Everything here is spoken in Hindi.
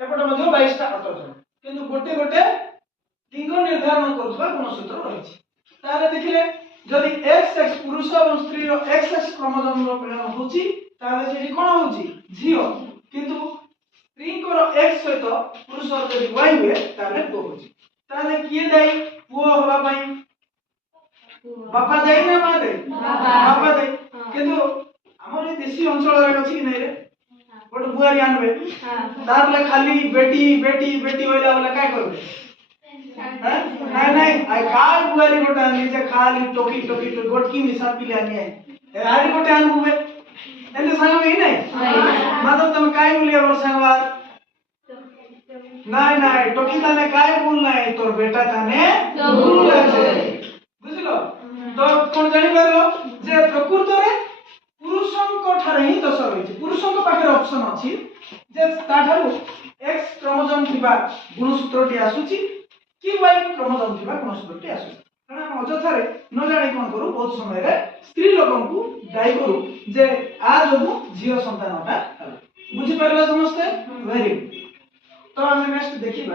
एपटे मध्य 22 टा अटोजन किंतु गोटे गोटे लिंग निर्धारण करुवा गुणसूत्र रही ताले देखिले जदि XX पुरुष और स्त्री रो XX क्रोमोसोम रो मिलन होची ताले सेठी कोन होची झियो किंतु स्त्री को X सहित पुरुष रो जदि Y हुए ताले पुओ होची ताले किए दाई पुओ होबा पई बापा दाई ना मा दाई बापा दाई किंतु हमर ए देशी अंचल रे अछि कि नै रे गोटे बुआरी आनबे तारले खाली बेटी बेटी बेटी होइला वाला काय करबे नहीं नहीं आई काय बुआरी गोटे आनी जे खाली टोकी टोकी तो गोटकी मिसा पिले आनी है आरी गोटे आनबु बे एते संग में नहीं मतलब तुम काय बोलिए और संगवार नहीं नहीं टोकी ताने काय बोल नहीं तोर बेटा ताने बोल ले बुझलो तो कोन जानि परलो जे प्रकृत रे पुरुषों ठारे ही दोष रही पुरुषों पाखे ऑप्शन अच्छी जे ताठारु एक्स क्रोमोसोम थिबा गुणसूत्रटी आसुची कि वाई क्रोमोसोम थिबा गुणसूत्रटी आसुची कारण हम अजथारे न जानि कोन करू बहुत समय रे स्त्री लोकन को दायी करू जे आ जोगु झियो संतानटा बुझी परला समस्ते वेरी तो हम नेक्स्ट देखिबा।